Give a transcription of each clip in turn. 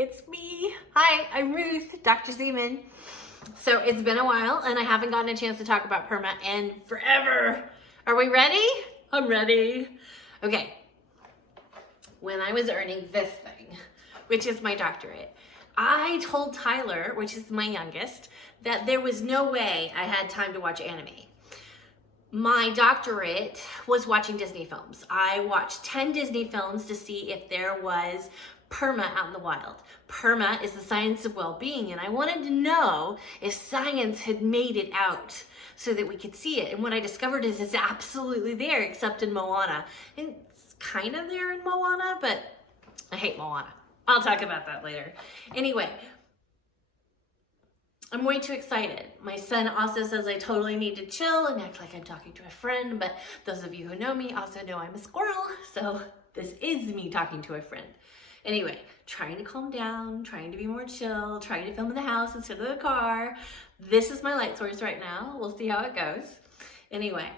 It's me. Hi, I'm Ruth, Dr. Zeman. So it's been a while and I haven't gotten a chance to talk about PERMA in forever. Are we ready? I'm ready. Okay. When I was earning this thing, which is my doctorate, I told Tyler, which is my youngest, that there was no way I had time to watch anime. My doctorate was watching Disney films. I watched 10 Disney films to see if there was PERMA out in the wild. PERMA is the science of well-being, and I wanted to know if science had made it out so that we could see it. And what I discovered is it's absolutely there, except in Moana. And it's kind of there in Moana, but I hate Moana. I'll talk about that later. Anyway, I'm way too excited. My son also says I totally need to chill and act like I'm talking to a friend, but those of you who know me also know I'm a squirrel, so this is me talking to a friend. Anyway, trying to calm down, trying to be more chill, trying to film in the house instead of the car. This is my light source right now. We'll see how it goes. Anyway,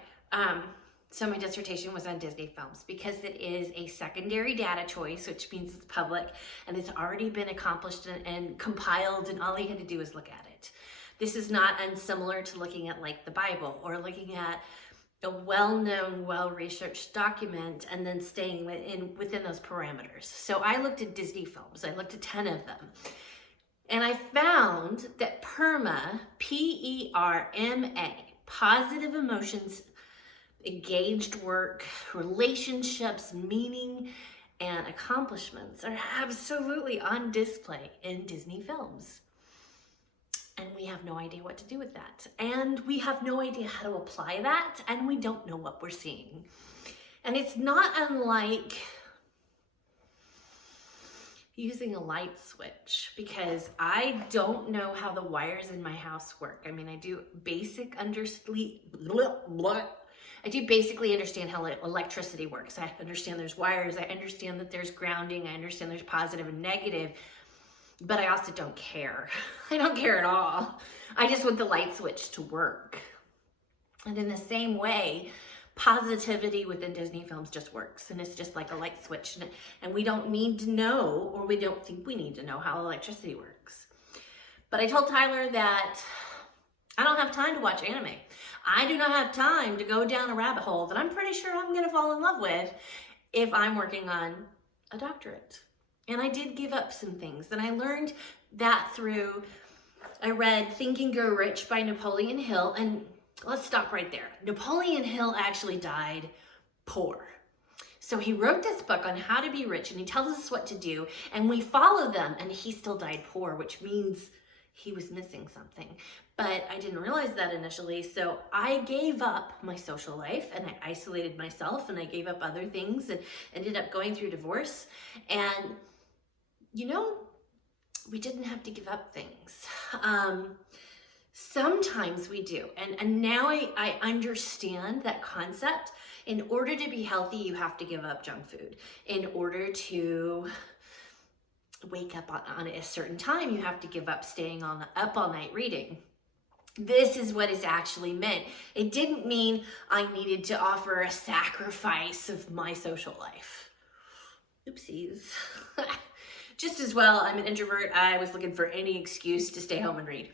so my dissertation was on Disney films because it is a secondary data choice, which means it's public and it's already been accomplished and compiled, and all you had to do is look at it. This is not unsimilar to looking at like the Bible or looking at a well-known, well-researched document and then staying within those parameters. So I looked at Disney films. I looked at 10 of them. And I found that PERMA, P-E-R-M-A, positive emotions, engaged work, relationships, meaning, and accomplishments are absolutely on display in Disney films. And we have no idea what to do with that. And we have no idea how to apply that, and we don't know what we're seeing. And it's not unlike using a light switch, because I don't know how the wires in my house work. I mean, I do basically understand how electricity works. I understand there's wires. I understand that there's grounding. I understand there's positive and negative. But I also don't care. I don't care at all. I just want the light switch to work. And in the same way, positivity within Disney films just works. And it's just like a light switch. And we don't need to know, or we don't think we need to know how electricity works. But I told Tyler that I don't have time to watch anime. I do not have time to go down a rabbit hole that I'm pretty sure I'm going to fall in love with if I'm working on a doctorate. And I did give up some things, and I learned that I read Think and Grow Rich by Napoleon Hill, and let's stop right there. Napoleon Hill actually died poor. So he wrote this book on how to be rich, and he tells us what to do, and we follow them, and he still died poor, which means he was missing something. But I didn't realize that initially, so I gave up my social life, and I isolated myself, and I gave up other things, and ended up going through divorce. And you know, we didn't have to give up things. Sometimes we do. And now I understand that concept. In order to be healthy, you have to give up junk food. In order to wake up on a certain time, you have to give up staying up all night reading. This is what is actually meant. It didn't mean I needed to offer a sacrifice of my social life. Oopsies. Just as well, I'm an introvert. I was looking for any excuse to stay home and read.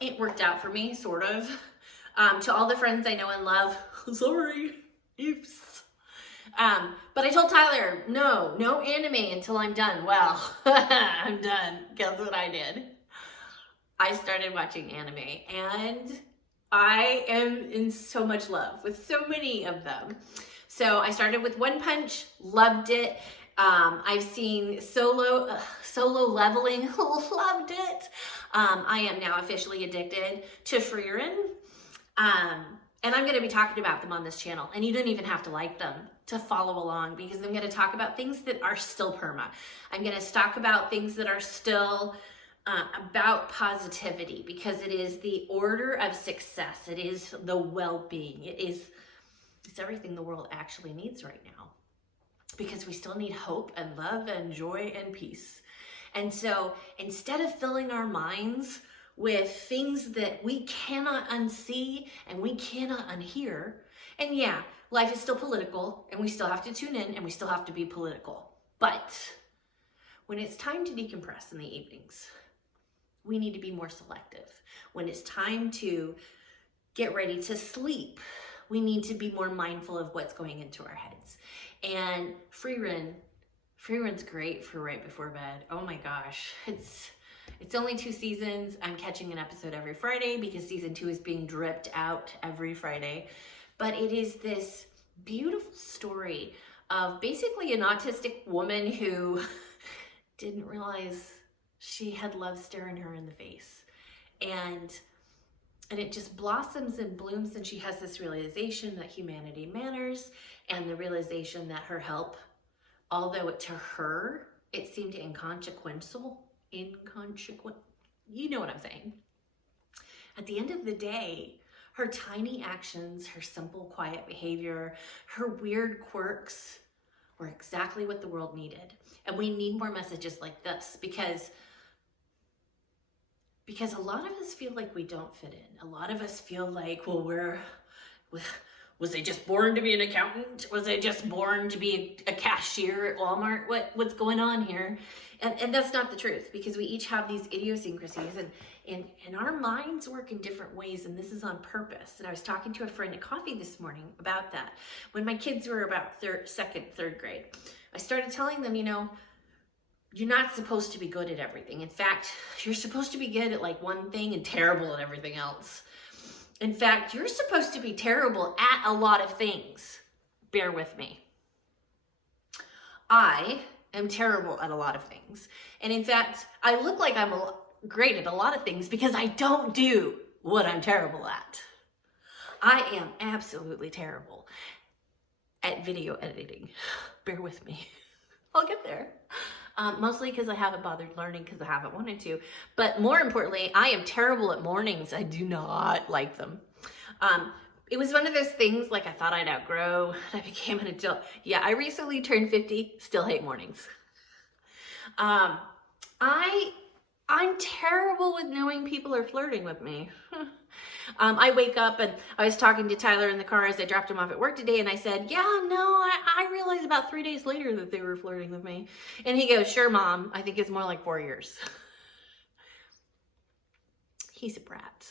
It worked out for me, sort of. To all the friends I know and love, sorry, oops. But I told Tyler, no anime until I'm done. Well, I'm done. Guess what I did? I started watching anime, and I am in so much love with so many of them. So I started with One Punch, loved it. I've seen Solo Leveling, loved it. I am now officially addicted to Frieren. And I'm going to be talking about them on this channel. And you don't even have to like them to follow along, because I'm going to talk about things that are still PERMA. I'm going to talk about things that are still about positivity, because it is the order of success. It is the well-being. It's everything the world actually needs right now. Because we still need hope and love and joy and peace. And so instead of filling our minds with things that we cannot unsee and we cannot unhear, and yeah, life is still political, and we still have to tune in, and we still have to be political. But When it's time to decompress in the evenings, we need to be more selective. When it's time to get ready to sleep, we need to be more mindful of what's going into our heads. And free run's great for right before bed. Oh my gosh, it's only 2 seasons. I'm catching an episode every Friday because season 2 is being dripped out every Friday. But it is this beautiful story of basically an autistic woman who didn't realize she had love staring her in the face. And it just blossoms and blooms, and she has this realization that humanity matters, and the realization that her help, although to her it seemed inconsequential, you know what I'm saying. At the end of the day, her tiny actions, her simple, quiet behavior, her weird quirks were exactly what the world needed. And we need more messages like this because a lot of us feel like we don't fit in. A lot of us feel like, well, was I just born to be an accountant? Was I just born to be a cashier at Walmart? What's going on here? And that's not the truth, because we each have these idiosyncrasies, and our minds work in different ways, and this is on purpose. And I was talking to a friend at coffee this morning about that. When my kids were about third grade, I started telling them, you're not supposed to be good at everything. In fact, you're supposed to be good at like one thing and terrible at everything else. In fact, you're supposed to be terrible at a lot of things. Bear with me. I am terrible at a lot of things. And in fact, I look like I'm great at a lot of things because I don't do what I'm terrible at. I am absolutely terrible at video editing. Bear with me. I'll get there. Mostly because I haven't bothered learning because I haven't wanted to. But more importantly, I am terrible at mornings. I do not like them. It was one of those things like I thought I'd outgrow. I became an adult. Yeah, I recently turned 50, still hate mornings. I'm terrible with knowing people are flirting with me. I wake up, and I was talking to Tyler in the car as I dropped him off at work today, and I said, yeah, no, I realized about 3 days later that they were flirting with me. And he goes, sure, Mom, I think it's more like 4 years. He's a brat.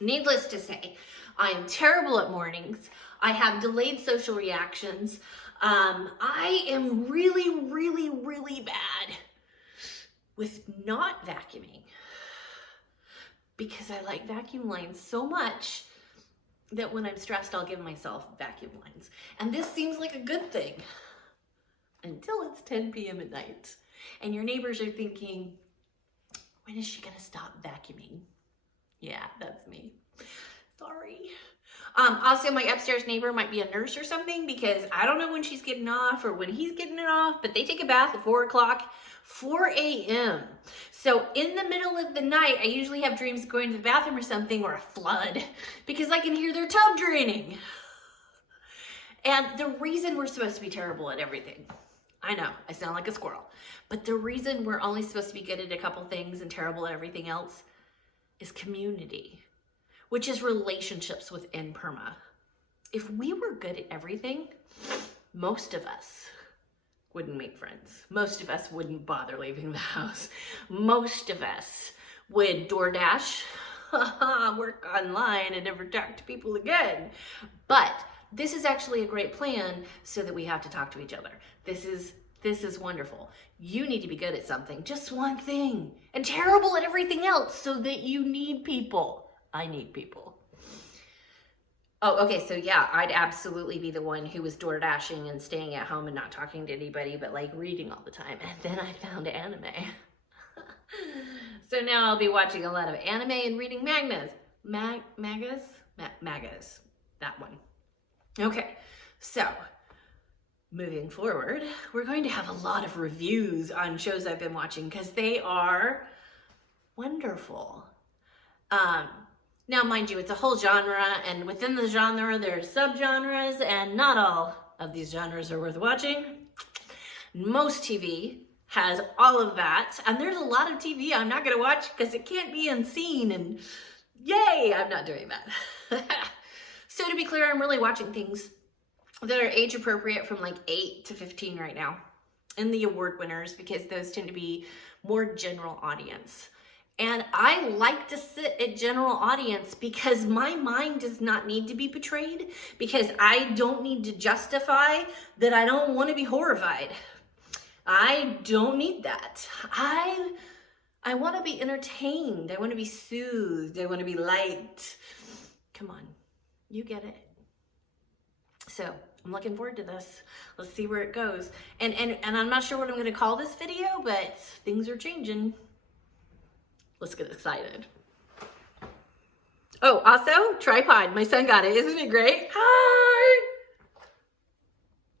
Needless to say, I am terrible at mornings. I have delayed social reactions. I am really, really, really bad with not vacuuming, because I like vacuum lines so much that when I'm stressed, I'll give myself vacuum lines. And this seems like a good thing until it's 10 p.m. at night. And your neighbors are thinking, when is she gonna stop vacuuming? Yeah, that's me. Sorry. Also, my upstairs neighbor might be a nurse or something, because I don't know when she's getting off or when he's getting it off, but they take a bath at 4 o'clock. 4 a.m. So in the middle of the night, I usually have dreams of going to the bathroom or something, or a flood, because I can hear their tub draining. And the reason we're supposed to be terrible at everything, I know, I sound like a squirrel, but the reason we're only supposed to be good at a couple things and terrible at everything else is community, which is relationships within PERMA. If we were good at everything, most of us wouldn't make friends. Most of us wouldn't bother leaving the house. Most of us would DoorDash, work online, and never talk to people again. But this is actually a great plan so that we have to talk to each other. This is wonderful. You need to be good at something, just one thing, and terrible at everything else so that you need people. I need people. Oh, okay, so yeah, I'd absolutely be the one who was door dashing and staying at home and not talking to anybody, but like reading all the time. And then I found anime. So now I'll be watching a lot of anime and reading magas, that one. Okay, so moving forward, we're going to have a lot of reviews on shows I've been watching because they are wonderful. Now, mind you, it's a whole genre, and within the genre, there are subgenres, and not all of these genres are worth watching. Most TV has all of that, and there's a lot of TV I'm not going to watch because it can't be unseen, and yay, I'm not doing that. So to be clear, I'm really watching things that are age appropriate from like 8 to 15 right now. and the award winners, because those tend to be more general audience. And I like to sit at general audience because my mind does not need to be betrayed, because I don't need to justify that I don't want to be horrified. I don't need that. I want to be entertained. I want to be soothed. I want to be liked. Come on, you get it. So I'm looking forward to this. Let's see where it goes. And I'm not sure what I'm going to call this video, but things are changing. Let's get excited. Oh, also, tripod. My son got it. Isn't it great? Hi!